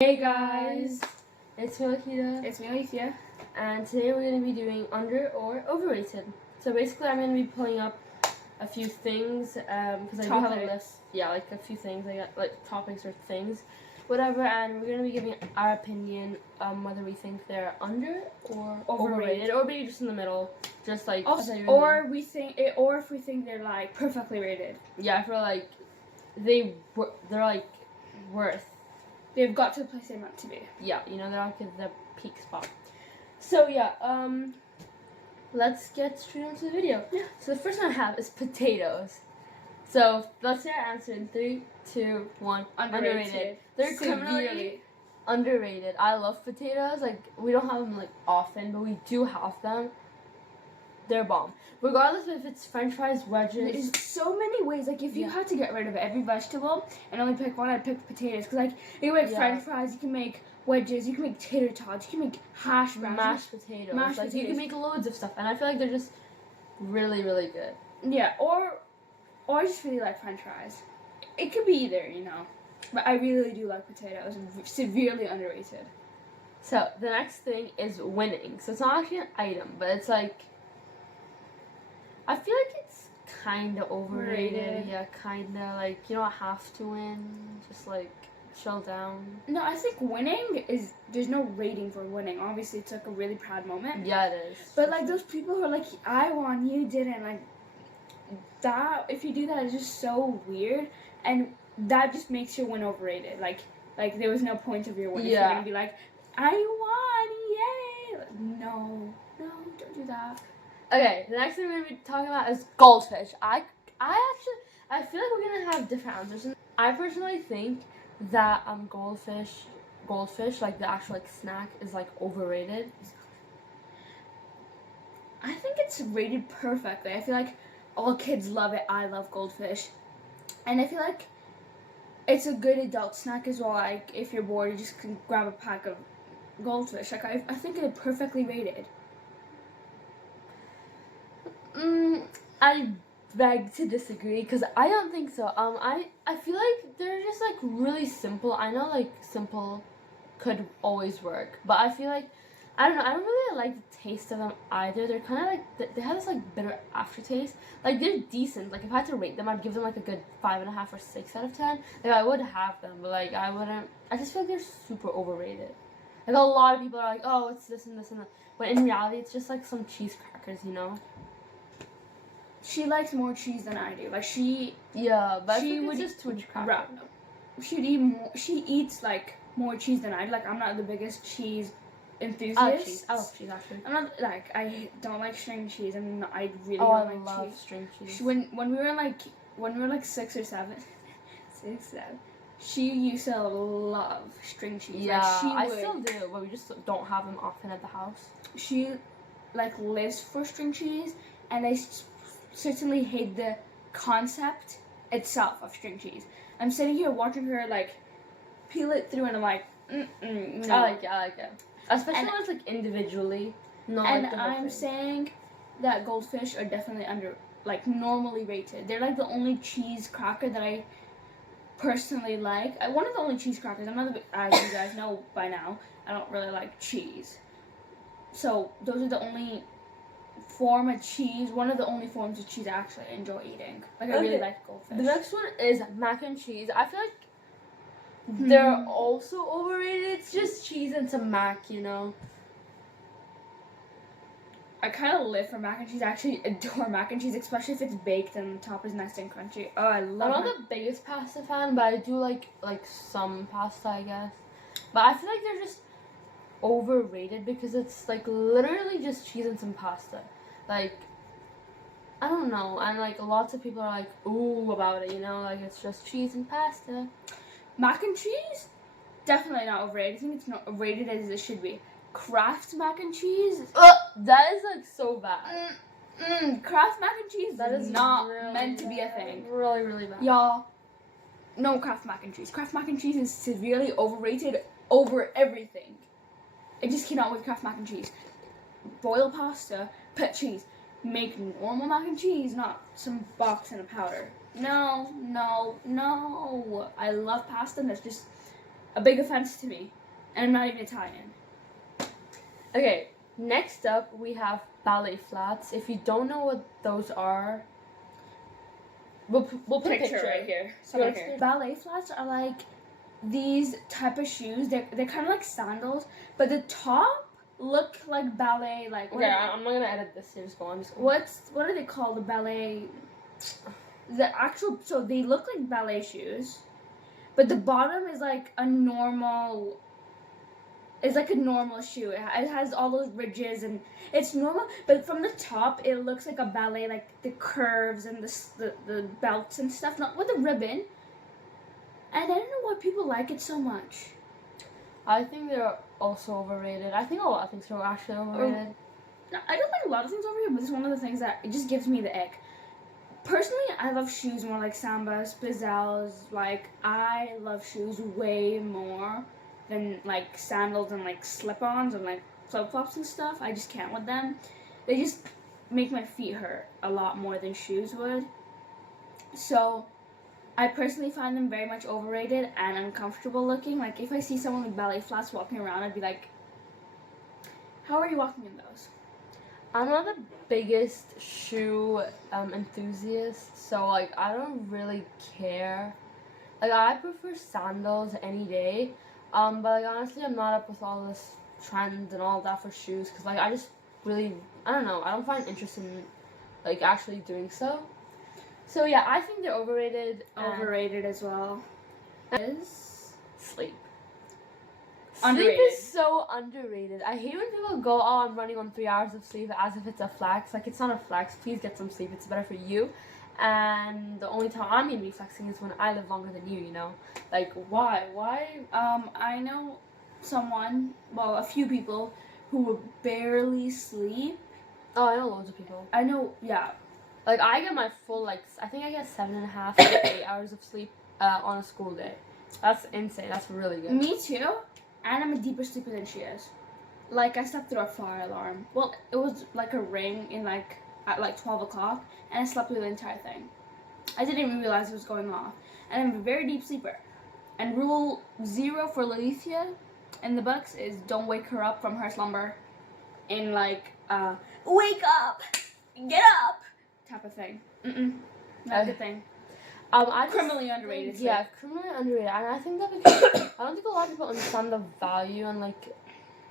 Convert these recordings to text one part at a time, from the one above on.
Hey guys, It's Milakita, it's me, Alicia. and today we're going to be doing under or overrated. So basically, I'm going to be pulling up a few things because I do have a Topics. list. Yeah, like a few things. I got like topics or things, whatever, and we're going to be giving our opinion whether we think they're under or overrated, or maybe just in the middle, just like Or if we think they're like perfectly rated. yeah, I feel like they're like worth. They've got to the place they're meant to be. Yeah, you know, they're like at the peak spot. So yeah, let's get straight into the video. Yeah. So the first one I have is potatoes. So let's say our answer in 3, 2, 1. Underrated. They're criminally Severely. underrated. I love potatoes. Like, we don't have them like often, but we do have them. They're bomb. Regardless if it's French fries, wedges. There's so many ways. Like, if you had to get rid of every vegetable and only pick one, I'd pick potatoes. Because, like, you can make French fries, you can make wedges, you can make tater tots, you can make hash browns. Mashed potatoes. Mashed like, you potatoes. can make loads of stuff. And I feel like they're just really, really good. Yeah, or I just really like French fries. It could be either, you know. But I really do like potatoes. Severely underrated. So the next thing is winning. So it's not actually an item, but it's like, I feel like it's kind of overrated. Rated. Yeah, kind of like you don't have to win. Just like chill down. No, I think winning is, there's no rating for winning. Obviously, it's like a really proud moment. Yeah, it is. But like those people who are like, I won, you didn't. Like that, if you do that, it's just so weird, and that just makes your win overrated. Like there was no point of your win. If you're Yeah. gonna be like, I won, yay! Like, no, don't do that. Okay, the next thing we're gonna be talking about is goldfish. I feel like we're gonna have different answers. I personally think that goldfish, like the actual like snack, is like overrated. I think it's rated perfectly. I feel like all kids love it. I love goldfish. And I feel like it's a good adult snack as well. Like, if you're bored, you just can grab a pack of goldfish. Like, I think it's perfectly rated. I beg to disagree because I don't think so. I feel like they're just like really simple. I know like simple could always work, but I feel like I don't know. I don't really like the taste of them either. They're kind of like they have this like bitter aftertaste. Like they're decent. Like if I had to rate them, I'd give them like a good 5.5 or 6 out of 10. Like I would have them, but like I wouldn't. I just feel like they're super overrated. Like a lot of people are like, oh, it's this and this and that, but in reality, it's just like some cheese crackers, you know. She likes more cheese than I do. Like, Yeah, but she I think would it's just too much cracker. She eats like more cheese than I do. Like, I'm not the biggest cheese enthusiast. I love cheese. I love cheese actually. I'm not like, I don't like string cheese, and I really Oh, don't I like love cheese. string cheese. When we were like 6 or 7, 6, 7, she used to love string cheese. Yeah, like, I still do, but we just don't have them often at the house. She like lives for string cheese, and I certainly hate the concept itself of string cheese. I'm sitting here watching her like peel it through, and I'm like, no. I like it. Especially And- when it's like individually. Not And like the whole I'm thing. saying that goldfish are definitely normally rated. They're like the only cheese cracker that I personally like. One of the only cheese crackers. I'm not the, as you guys know by now, I don't really like cheese. So those are the only form of cheese. One of the only forms of cheese I actually enjoy eating. Like, I really Okay. like goldfish. The next one is mac and cheese. I feel like they're also overrated. It's just cheese and some mac, you know. I kind of live for mac and cheese. I actually adore mac and cheese, especially if it's baked and the top is nice and crunchy. Oh, I I'm love not it. the biggest pasta fan, but I do like some pasta, I guess. But I feel like they're just overrated because it's like literally just cheese and some pasta. Like, I don't know, and like lots of people are like ooh about it, you know, like it's just cheese and pasta. Mac and cheese? Definitely not overrated. I think it's not rated as it should be. Kraft mac and cheese? That is like so bad. Kraft mac and cheese That is is not really meant to be a thing. Really, really bad. Y'all, no Kraft mac and cheese. Kraft mac and cheese is severely overrated over everything. I just cannot with Kraft mac and cheese. Boil pasta, put cheese. Make normal mac and cheese, not some box and a powder. No. I love pasta, and that's just a big offense to me, and I'm not even Italian. Okay, next up we have ballet flats. If you don't know what those are, we'll put a picture right here. Somewhere here. Ballet flats are like these type of shoes. They're kind of like sandals, but the top look like ballet. Like Okay, I'm not gonna edit this. Just go on. What are they called? The ballet. The actual, so they look like ballet shoes, but the bottom is like a normal. It's like a normal shoe. It has all those ridges and it's normal, but from the top it looks like a ballet, like the curves and the belts and stuff, not with a ribbon. And I don't know why people like it so much. I think they're also overrated. I think a lot of things are actually overrated. No, I don't think a lot of things are overrated, but it's one of the things that it just gives me the ick. Personally, I love shoes more, like Sambas, Pizzelles. Like, I love shoes way more than like sandals and like slip-ons and like flip-flops and stuff. I just can't with them. They just make my feet hurt a lot more than shoes would. So I personally find them very much overrated and uncomfortable looking. Like, if I see someone with ballet flats walking around, I'd be like, how are you walking in those? I'm not the biggest shoe enthusiast, so like I don't really care. Like, I prefer sandals any day. But like honestly, I'm not up with all this trend and all that for shoes, because like I just really, I don't know, I don't find interest in like actually doing so. So yeah, I think they're overrated. Overrated as well. Is sleep. Underrated. Sleep is so underrated. I hate when people go, "Oh, I'm running on 3 hours of sleep," as if it's a flex. Like, it's not a flex. Please get some sleep. It's better for you. And the only time I'm gonna be flexing is when I live longer than you. You know, like why? I know someone, well, a few people who will barely sleep. Oh, I know loads of people. I know, yeah. Like, I get my full, like, I think I get 7.5 to 8 hours of sleep on a school day. That's insane. That's really good. Me too. And I'm a deeper sleeper than she is. Like, I slept through a fire alarm. Well, it was like a ring in like at like 12 o'clock, and I slept through the entire thing. I didn't even realize it was going off. And I'm a very deep sleeper. And rule 0 for Leticia in the books is don't wake her up from her slumber in like wake up, get up type of thing. Not a good thing. I criminally underrated. Yeah, criminally underrated. And I think that because I don't think a lot of people understand the value and like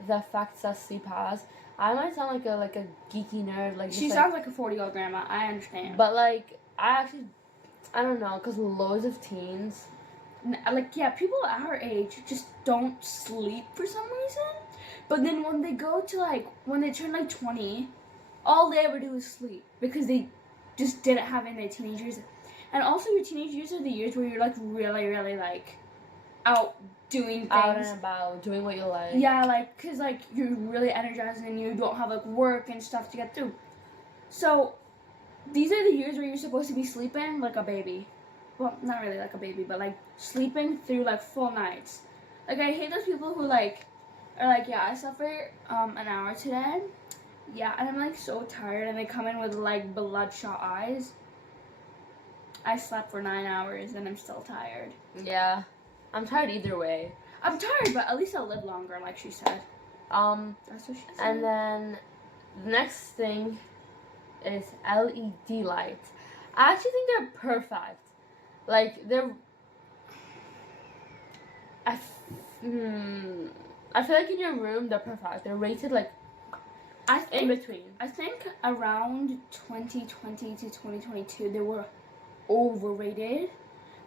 the effects that sleep has. I might sound like a geeky nerd. Like, she sounds like a 40-year-old grandma. I understand. But like, I don't know, because loads of teens, like, yeah, people our age just don't sleep for some reason. But then when they go to like, when they turn like 20, all they ever do is sleep because they just didn't have it in their teenage years. And also, your teenage years are the years where you're like really, really like out doing things. Out and about, doing what you like. Yeah, like, because like you're really energized and you don't have like work and stuff to get through. So these are the years where you're supposed to be sleeping like a baby. Well, not really like a baby, but like sleeping through like full nights. Like, I hate those people who like are like, yeah, I slept for an hour today. Yeah, and I'm like so tired, and they come in with like bloodshot eyes. I slept for 9 hours and I'm still tired. Yeah, I'm tired either way. I'm tired, but at least I'll live longer, like she said. That's what she said. And then the next thing is LED lights. I actually think they're perfect. Like, I feel like in your room they're perfect. They're rated like in between. I think around 2020 to 2022 they were overrated,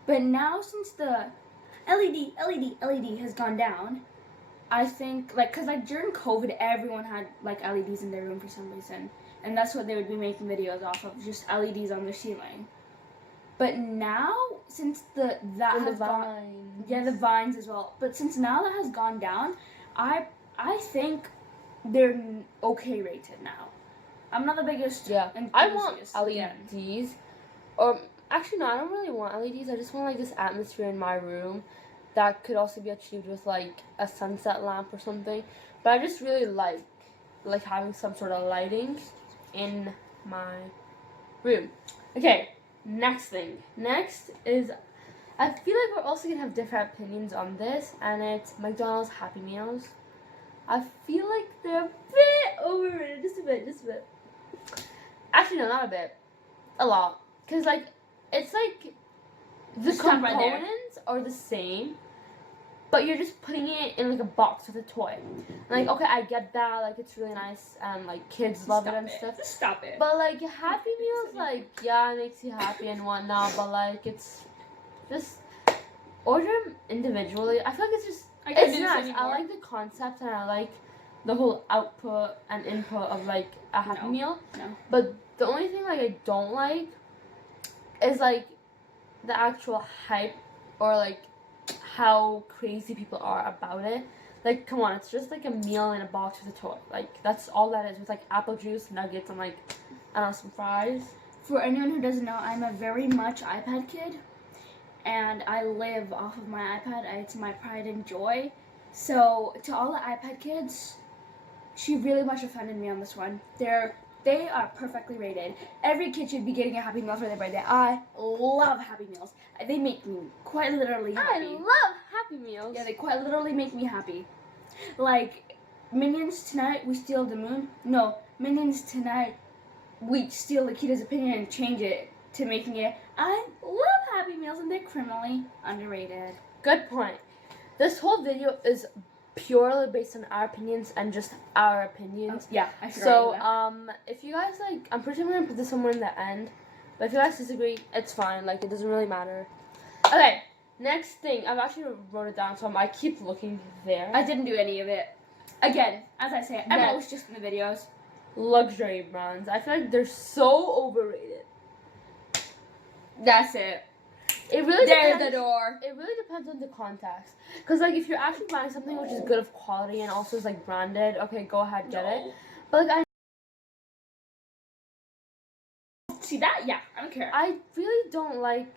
but now since the LED has gone down, I think like, cause like during COVID everyone had like LEDs in their room for some reason, and that's what they would be making videos off of, just LEDs on their ceiling. But now, since the vines as well. But since now that has gone down, I think they're okay rated now. I'm not the biggest. Yeah, I want LEDs, or actually no, I don't really want LEDs. I just want like this atmosphere in my room that could also be achieved with like a sunset lamp or something. But I just really like having some sort of lighting in my room. Okay. Next thing. Next is I feel like we're also gonna have different opinions on this, and it's McDonald's Happy Meals. I feel like they're a bit overrated, just a bit. Actually, no, not a bit, a lot. Cause like, it's like the Stop right there. components are the same, but you're just putting it in like a box with a toy. Like, okay, I get that, like it's really nice, and like kids love it and stuff. Just stop it. But like Happy Meals, like yeah, it makes you happy and whatnot. But like it's just order them individually. I feel like it's just I can't it's do this nice. I anymore. like the concept and I like the whole output and input of like a Happy No. Meal. No. But the only thing like I don't like is like the actual hype or like how crazy people are about it. Like, come on, it's just like a meal in a box with a toy. Like, that's all that is, with like apple juice, nuggets, and like, I don't know, some fries. For anyone who doesn't know, I'm a very much iPad kid, and I live off of my iPad. It's my pride and joy. So, to all the iPad kids, she really much offended me on this one. They are perfectly rated. Every kid should be getting a Happy Meal for their birthday. I love Happy Meals. They make me quite literally happy. I love Happy Meals. Yeah, they quite literally make me happy. Like, Minions Tonight, We Steal the Moon. No, Minions Tonight, we steal Nikita's opinion and change it to making it, I love Happy Meals and they're criminally underrated. Good point. This whole video is purely based on our opinions and just our opinions. Yeah, I forgot So, about that. if you guys like, I'm pretty sure I'm gonna put this somewhere in the end. But if you guys disagree, it's fine. Like, it doesn't really matter. Okay, next thing. I've actually wrote it down, so I keep looking there. I didn't do any of it. Again, as I say, I'm Next. always just in the videos. Luxury brands. I feel like they're so overrated. That's it. It really There's depends. the door. It really depends on the context. Cause like if you're actually buying something which is good of quality and also is like branded, okay, go ahead, get it. But like See that? Yeah, I don't care. I really don't like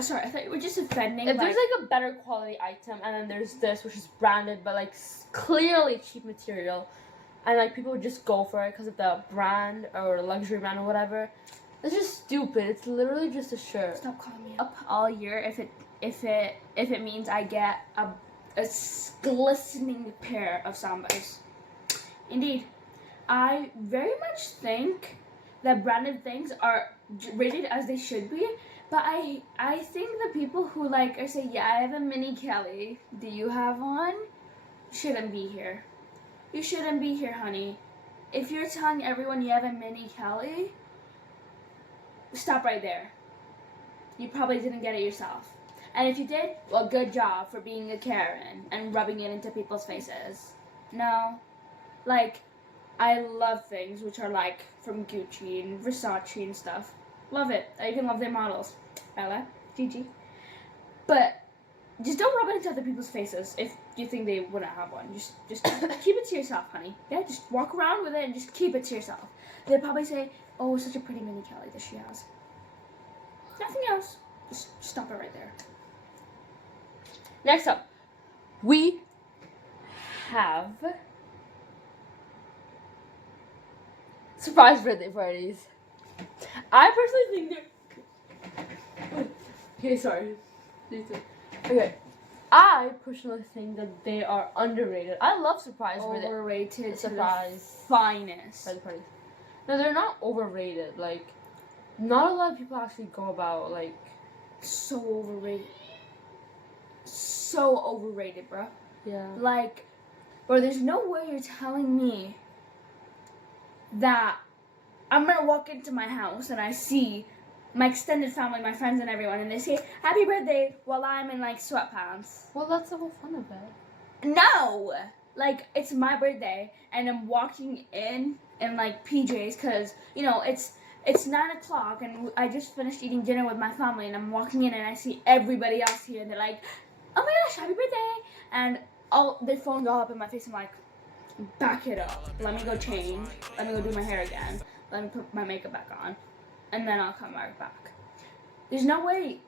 Sorry, I thought you were just offending. if there's like a better quality item and then there's this which is branded but like clearly cheap material, and like people would just go for it because of the brand or luxury brand or whatever. It's just stupid. It's literally just a shirt. Stop calling me up all year if it means I get a glistening pair of Sambas. Indeed, I very much think that branded things are rated as they should be, but I think the people who like are say, yeah, I have a mini Kelly. Do you have one? Shouldn't be here. You shouldn't be here, honey. If you're telling everyone you have a mini Kelly, stop right there. You probably didn't get it yourself. And if you did, well, good job for being a Karen and rubbing it into people's faces. No. Like, I love things which are like from Gucci and Versace and stuff. Love it. I even love their models. Bella, Gigi. But just don't rub it into other people's faces if you think they wouldn't have one. Just keep it to yourself, honey. Yeah, just walk around with it and just keep it to yourself. They'll probably say, oh, such a pretty mini Kelly that she has. Nothing else. Just stop it right there. Next up, we have surprise birthday parties. I personally think they're okay. Sorry. Okay. I personally think that they are underrated. I love surprise birthday Overrated to surprise the finest. birthday parties. No, they're not overrated. Like, not a lot of people actually go about like. So overrated. So overrated, bro. Yeah. Like, bro, there's no way you're telling me that I'm gonna walk into my house and I see my extended family, my friends and everyone, and they say happy birthday while I'm in like sweatpants. Well, that's the whole fun of it. No! Like, it's my birthday and I'm walking in like PJs because, you know, it's 9 o'clock and I just finished eating dinner with my family and I'm walking in and I see everybody else here and they're like, oh my gosh, happy birthday! And all their phones all up in my face. I'm like, back it up. Let me go change. Let me go do my hair again. Let me put my makeup back on. And then I'll come right back. There's no way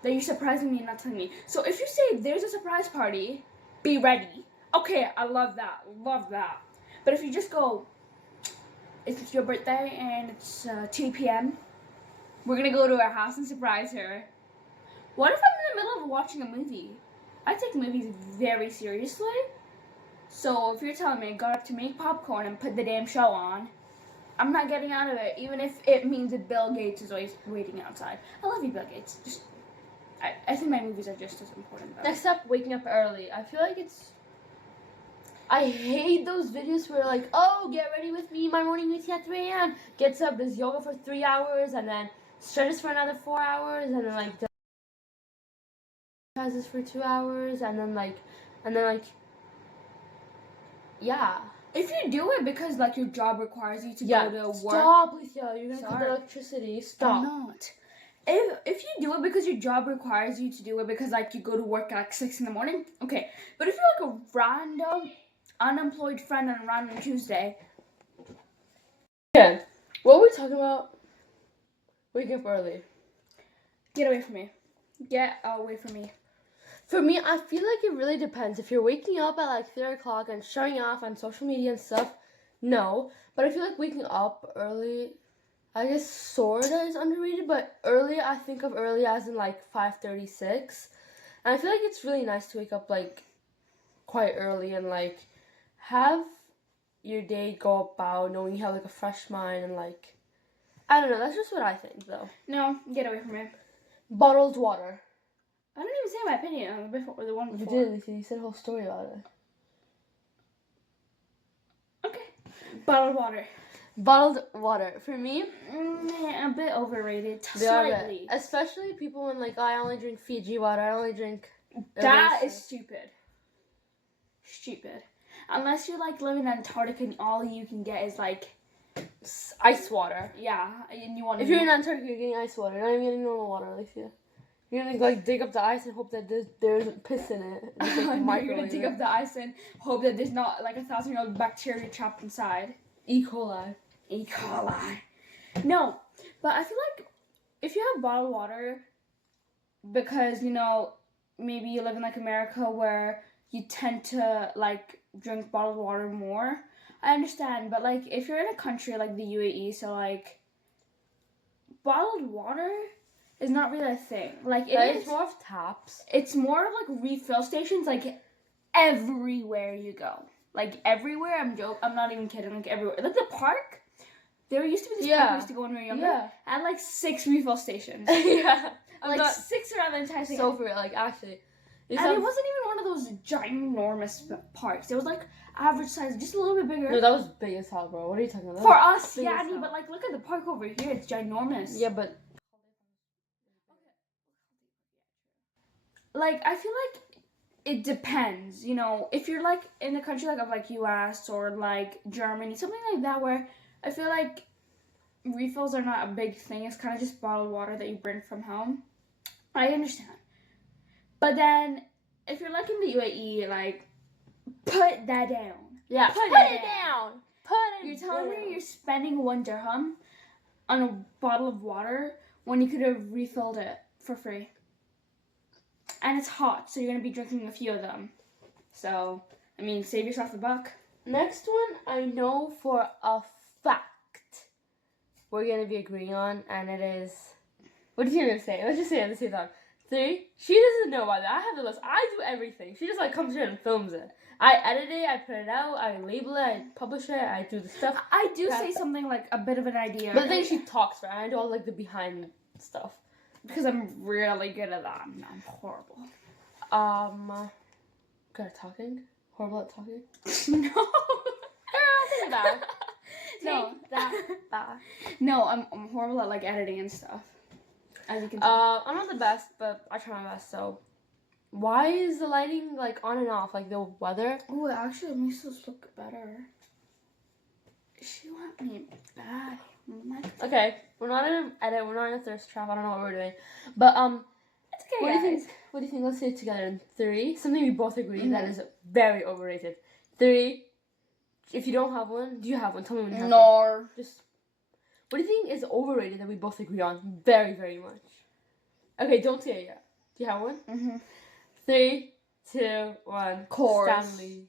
that you're surprising me and not telling me. So if you say there's a surprise party, be ready. Okay, I love that. Love that. But if you just go, it's your birthday and it's 2 p.m. We're going to go to our house and surprise her. What if I'm in the middle of watching a movie. I take movies very seriously. So if you're telling me I got up to make popcorn and put the damn show on, I'm not getting out of it, even if it means that Bill Gates is always waiting outside. I love you, Bill Gates. I think my movies are just as important, though. Next up, waking up early. I feel like I hate those videos where like, oh, get ready with me, my morning routine at 3 a.m. Gets up, does yoga for 3 hours, and then stretches for another 4 hours, and then like does exercises for 2 hours, and then like, yeah. If you do it because like your job requires you to go to work, Stop, Lucia. You're gonna cut the Sorry. electricity. Stop. I'm not. If you do it because your job requires you to do it because like you go to work at like 6 in the morning, okay. But if you're like a random unemployed friend on a random Tuesday, Okay. What were we talking about? Waking up early. get away from me. Get away from me. For me, I feel like it really depends. If you're waking up at like 3 o'clock and showing off on social media and stuff, no. But I feel like waking up early, I guess sorta is underrated. But early, I think of early as in like 5:36, and I feel like it's really nice to wake up like quite early and like have your day go about knowing you have like a fresh mind and like I don't know. That's just what I think though. No, get away from me. Bottled water. I didn't even say my opinion on the one You before. did, Lisa. You said a whole story about it. Okay. Bottled water. Bottled water. For me, A bit overrated. they are Slightly. good. Especially people when like, I only drink Fiji water. I only drink. That is stupid. Stupid. Unless you're like living in Antarctica and all you can get is like, ice water. yeah, and you want. If you're in Antarctica, you're getting ice water. You're not even getting normal water, Alicia. You're gonna like dig up the ice and hope that there's piss in it. And just, like, You're gonna microwave dig it. up the ice and hope that there's not like 1,000-year-old bacteria trapped inside. E. coli. E. coli. No, but I feel like if you have bottled water, because you know maybe you live in like America where you tend to like drink bottled water more. I understand, but like if you're in a country like the UAE, so like bottled water is not really a thing. Like It's more of taps. It's more of like refill stations, like everywhere you go. Like everywhere. I'm not even kidding. Like everywhere. Like the park. There used to be this park we used to go when we were younger. Yeah. Had like 6 refill stations. Yeah. I'm Like not 6 around the entire thing. so for it. Like actually. And it wasn't even one of those ginormous parks. It was like average size, just a little bit bigger. No, that was big as hell, bro. What are you talking about? For us, big yeah, as hell. but like look at the park over here. It's ginormous. Yeah, but Like I feel like it depends, you know, if you're like in a country like of like US or like Germany, something like that where I feel like refills are not a big thing. It's kind of just bottled water that you bring from home. I understand. But then if you're like in the UAE, like put that down. yeah, Put it down. Put it. You're telling me you're spending 1 dirham on a bottle of water when you could have refilled it for free. And it's hot, so you're gonna be drinking a few of them. So, I mean, save yourself a buck. Next one, I know for a fact we're gonna be agreeing on, and it is. What do you think you're gonna say? Let's just say it at the same time. 3. She doesn't know about that. I have the list. I do everything. She just like comes here and films it. I edit it. I put it out. I label it. I publish it. I do the stuff. I do say something like a bit of an idea. But then she talks, right? I do all like the behind stuff. Because I'm really good at that. I'm horrible. Good at talking. Horrible at talking. No. Take it back. No. Take that back. No, I'm horrible at like editing and stuff. As you can tell. I'm not the best, but I try my best. So, why is the lighting like on and off? Like the weather? Oh, it actually makes this look better. She want me bad. Okay, we're not in an edit. We're not in a thirst trap. I don't know what we're doing, but It's okay, what do you guys. think? What do you think? Let's say it together in 3. Something we both agree that is very overrated. 3. If you don't have one, do you have one? Tell me when you have one. No. Just what do you think is overrated that we both agree on very, very much? Okay, don't say it yet. Do you have one? Mm-hmm. 3, 2, 1. Course. Stanley.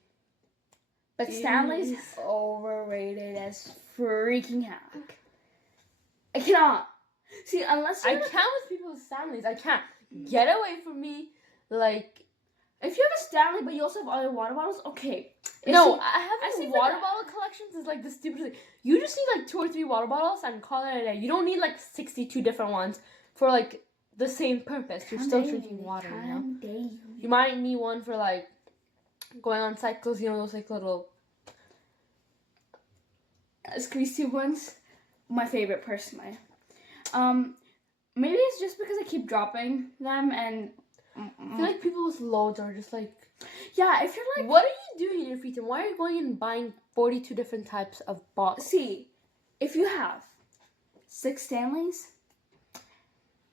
But Stanley's overrated as freaking heck. I cannot. See, unless I you're can't with people with Stanleys. I can't. Get away from me. Like, If you have a Stanley, but you also have other water bottles, okay. no, I having see water like bottle collections is like the stupidest thing. You just need like 2 or 3 water bottles and call it a day. You don't need like 62 different ones for like the same purpose. You're still drinking water, you know? You might need one for like going on cycles, you know, those like little Squeeze tube ones. My favorite personally. Maybe it's just because I keep dropping them and I feel like people with loads are just like, yeah, if you're like, what are you doing in your free time? Why are you going and buying 42 different types of bottles? see, if you have 6 Stanleys,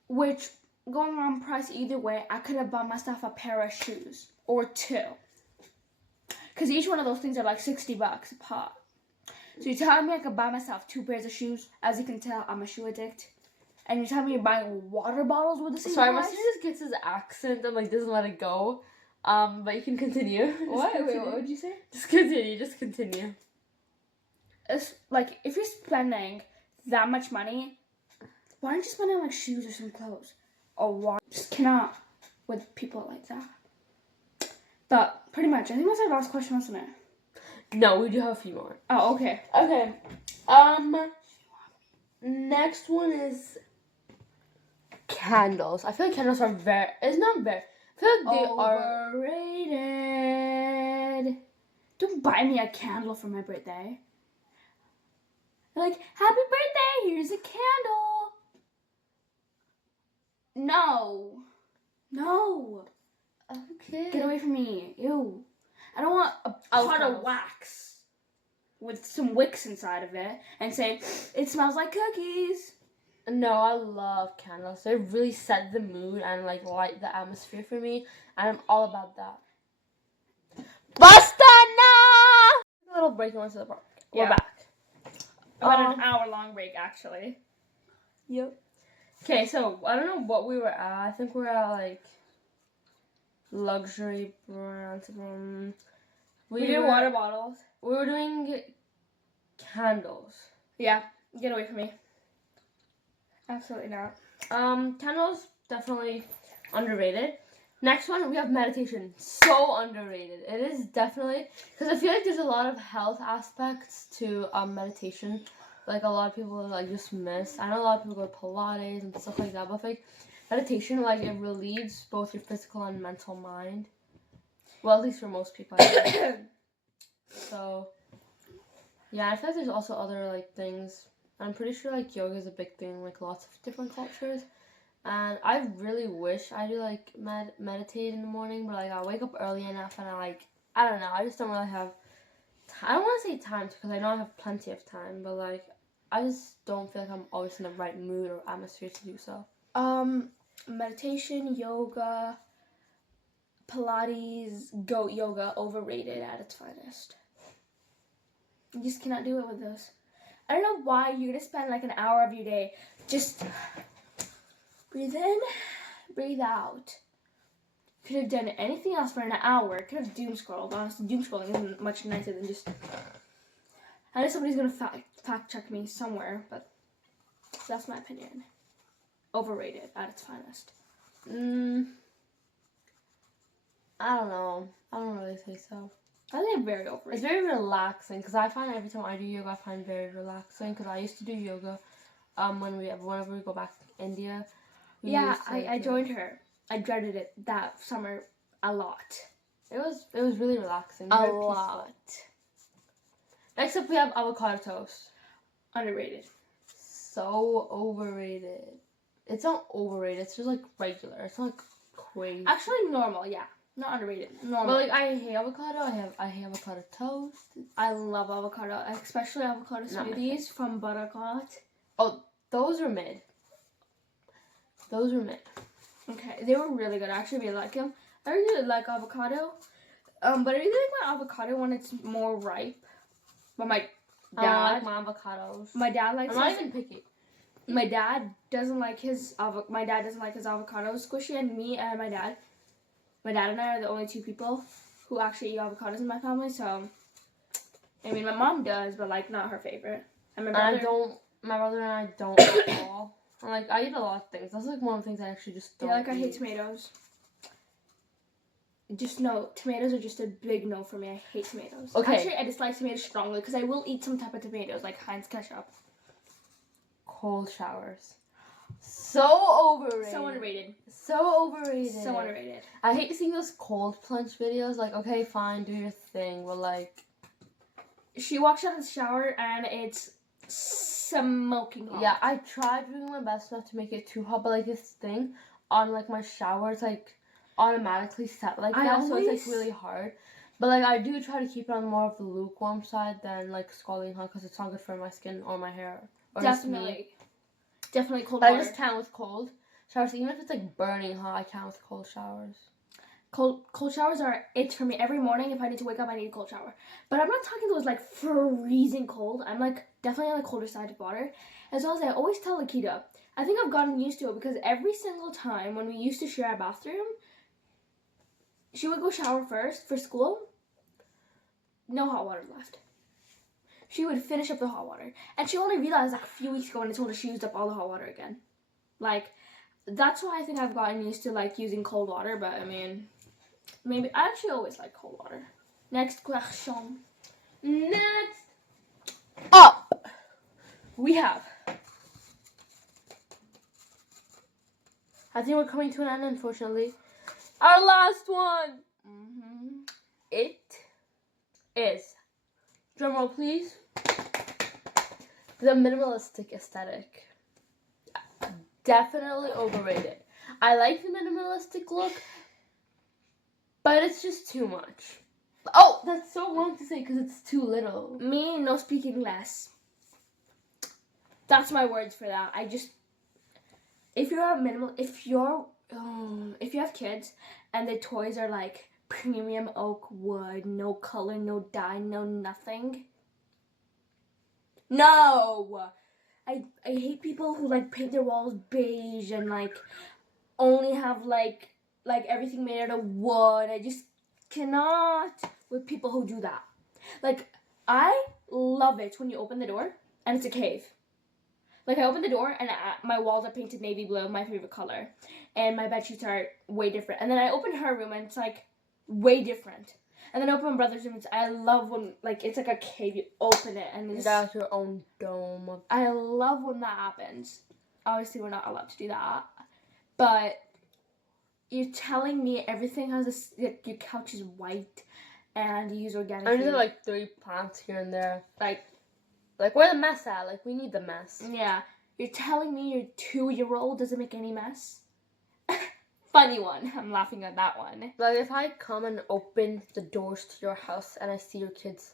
which going on price either way, I could have bought myself a pair of shoes or 2. Because each one of those things are like $60 a pop. So you're telling me I could buy myself 2 pairs of shoes? As you can tell, I'm a shoe addict. And you're telling me you're buying water bottles with the same Sorry, price? my student just gets his accent and like doesn't let it go. But you can continue. What? Just Wait, continue. what would you say? Just continue. Just continue. It's like, if you're spending that much money, why aren't you spending on like shoes or some clothes? Or water? Just cannot with people like that. But pretty much, I think that's our last question, wasn't it? No, we do have a few more. Oh, okay. Okay. Next one is candles. I feel like candles are very. It's not very. I feel like they are. Overrated. Don't buy me a candle for my birthday. Like, happy birthday, here's a candle. No. No. Okay. Get away from me. Ew. I don't want a pot of wax with some wicks inside of it and say, it smells like cookies. No, I love candles. They really set the mood and like light the atmosphere for me, and I'm all about that. Bastana! A little break and went to the park. Yeah. We're back. About an hour-long break, actually. Yep. Okay, so I don't know what we were at. I think we were at like luxury brands. We did water bottles. We were doing candles. Yeah, get away from me. Absolutely not. Candles definitely underrated. Next one, we have meditation. So underrated. It is definitely, because I feel like there's a lot of health aspects to meditation. Like a lot of people like just miss. I know a lot of people go to Pilates and stuff like that, but like meditation, like it relieves both your physical and mental mind. Well, at least for most people. I think. So, yeah, I feel like there's also other like things. I'm pretty sure like yoga is a big thing in like lots of different cultures. And I really wish I do like meditate in the morning, but like I wake up early enough and I don't know, I just don't really have I don't want to say time because I know I have plenty of time, but like I just don't feel like I'm always in the right mood or atmosphere to do so. Meditation, yoga, Pilates, goat yoga, overrated at its finest. You just cannot do it with those. I don't know why you're gonna spend like an hour of your day just breathe in, breathe out. Could have done anything else for an hour. Could have doom scrolled. Honestly, doom scrolling isn't much nicer than just. I know somebody's gonna fact check me somewhere, but that's my opinion. Overrated at its finest. I don't know. I don't really think so. I think I'm very overrated. It's very relaxing because I find every time I do yoga, I find it very relaxing because I used to do yoga. Whenever we go back to India. Yeah, I joined her. I dreaded it that summer a lot. It was really relaxing. A Very lot. peaceful. Next up, we have avocado toast. Underrated. So overrated. It's not overrated. It's just like regular. It's not like crazy. Actually, normal. Yeah, not underrated. Normal. But like I hate avocado. I hate avocado toast. I love avocado, especially avocado smoothies from Buttercut. Oh, those are mid. Those are mid. Okay, they were really good. I actually really like them. I really like avocado, but I really like my avocado when it's more ripe. But my dad, like my avocados. My dad likes. I'm not even picky. My dad doesn't like his avocados squishy, and me and my dad and I are the only 2 people who actually eat avocados in my family. So, I mean, my mom does, but like not her favorite. And my brother My brother and I don't at all. Like, I eat a lot of things. That's like one of the things I actually just don't Yeah, like I eat. hate tomatoes. Just no, tomatoes are just a big no for me. I hate tomatoes. Okay. Actually, I dislike tomatoes strongly because I will eat some type of tomatoes, like Heinz ketchup. Cold showers. So overrated. So underrated. So overrated. So underrated. I hate seeing those cold plunge videos. Like, okay, fine, do your thing, but like, She walks out of the shower and it's smoking hot. yeah, I tried doing my best not to make it too hot, but like this thing on like my shower, it's like automatically set like that, so it's like really hard. But like I do try to keep it on more of the lukewarm side than like scalding hot because it's not good for my skin or my hair. Or just me. Definitely cold But water. I just can't with cold showers. Even if it's like burning hot, I can't with cold showers. Cold showers are it for me. Every morning, if I need to wake up, I need a cold shower. But I'm not talking those like freezing cold. I'm like definitely on the colder side of water. As well as I always tell Lakita, I think I've gotten used to it because every single time when we used to share a bathroom, she would go shower first for school. No hot water left. She would finish up the hot water. And she only realized like a few weeks ago when I told her she used up all the hot water again. Like, that's why I think I've gotten used to like using cold water, but I mean, maybe I actually always like cold water. Next question. Next up, we have. I think we're coming to an end, unfortunately. Our last one. It is, drumroll please, the minimalistic aesthetic. Definitely overrated. I like the minimalistic look, but it's just too much. Oh, that's so wrong to say because it's too little. Me, no speaking less. That's my words for that. If you're a minimal, if you have kids and the toys are like premium oak wood, no color, no dye, no nothing. No! I hate people who like paint their walls beige and like only have like everything made out of wood. I just cannot with people who do that. Like, I love it when you open the door and it's a cave. Like, I open the door and my walls are painted navy blue, my favorite color, and my bed sheets are way different. And then I open her room and it's like way different. And then I open my brother's room. I love when like it's like a cave. You open it and it's got your own dome. I love when that happens. Obviously, we're not allowed to do that, but you're telling me everything has like your couch is white and you use organic. I food. just like 3 plants here and there. Like where the mess at? Like we need the mess. Yeah, you're telling me your 2-year-old doesn't make any mess? Funny one. I'm laughing at that one. Like if I come and open the doors to your house and I see your kids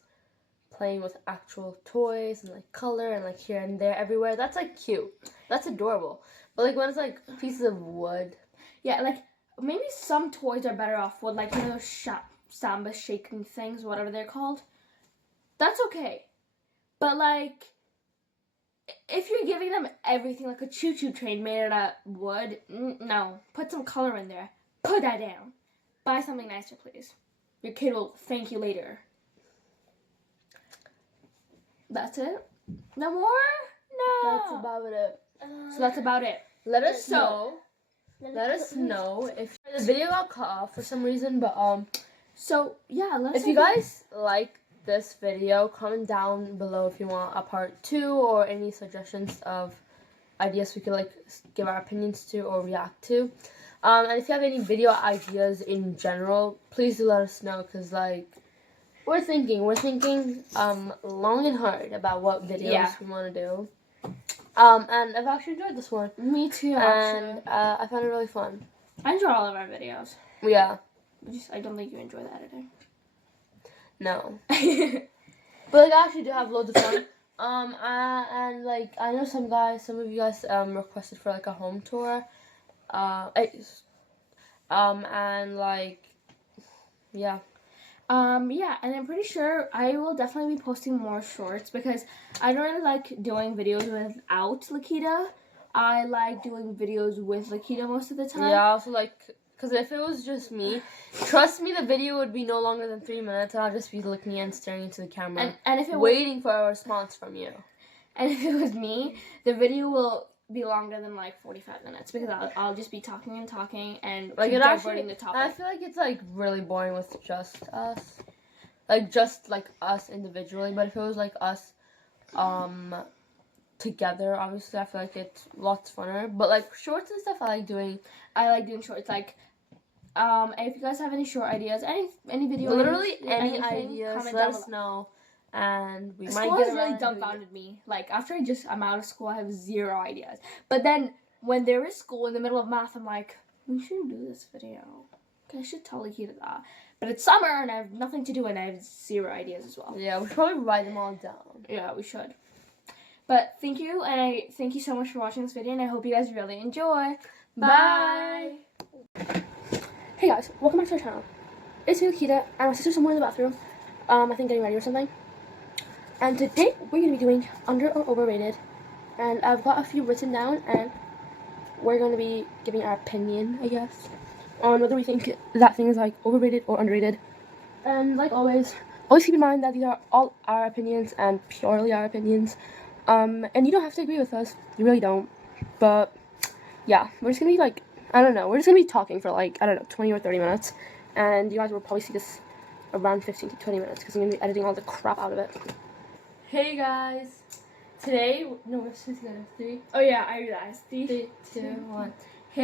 playing with actual toys and like color and like here and there everywhere, that's like cute. That's adorable. But like when it's like pieces of wood. Yeah, like maybe some toys are better off with like, you know, those samba shaking things, whatever they're called. That's okay. But like, if you're giving them everything like a choo-choo train made out of wood, no. Put some color in there. Put that down. Buy something nicer, please. Your kid will thank you later. That's it? No more? No. That's about it. So that's about it. Let us know if the video got cut off for some reason, but So yeah, if you guys like this video, comment down below if you want a part 2 or any suggestions of ideas we could like give our opinions to or react to. And if you have any video ideas in general, please do let us know because like we're thinking long and hard about what videos we want to do. And I've actually enjoyed this one. Me too, And I found it really fun. I enjoy all of our videos. Yeah. I don't think you enjoy the editing. No. But like I actually do have loads of fun. And like I know some of you guys requested for like a home tour. And like yeah. Yeah, and I'm pretty sure I will definitely be posting more shorts because I don't really like doing videos without Lakita. I like doing videos with Lakita most of the time. Yeah, also like, because if it was just me, trust me, the video would be no longer than 3 minutes and I'll just be looking and staring into the camera and if it waiting for a response from you. And if it was me, the video will be longer than like 45 minutes because I'll just be talking and talking and Like keep it actually, diverting the topic. I feel like it's like really boring with just us, like just like us individually. But if it was like us, together, obviously, I feel like it's lots funner. But like shorts and stuff, I like doing shorts. Like, if you guys have any short ideas, any video, literally any anything, ideas. comment Let down us below. know, and we might School get has really around to doing it. dumbfounded me. Like after I'm out of school, I have zero ideas. But then when there is school in the middle of math, I'm like, we should do this video. I should totally keep that. But it's summer and I have nothing to do and I have zero ideas as well. Yeah, we should probably write them all down. Yeah, we should. But thank you, and I thank you so much for watching this video, and I hope you guys really enjoy. Bye! Hey guys, welcome back to our channel. It's me, Akita, and my sister's somewhere in the bathroom. I think getting ready or something. And today, we're going to be doing under or overrated. And I've got a few written down, and we're going to be giving our opinion, I guess, on whether we think that thing is like overrated or underrated. And like always keep in mind that these are all our opinions and purely our opinions. And you don't have to agree with us. You really don't. But yeah, we're just gonna be like, I don't know, we're just gonna be talking for like, I don't know, 20 or 30 minutes. And you guys will probably see this around 15 to 20 minutes because I'm gonna be editing all the crap out of it. Hey guys, today, no, let's just go 3. Oh yeah, I realized. 3, 2, 1.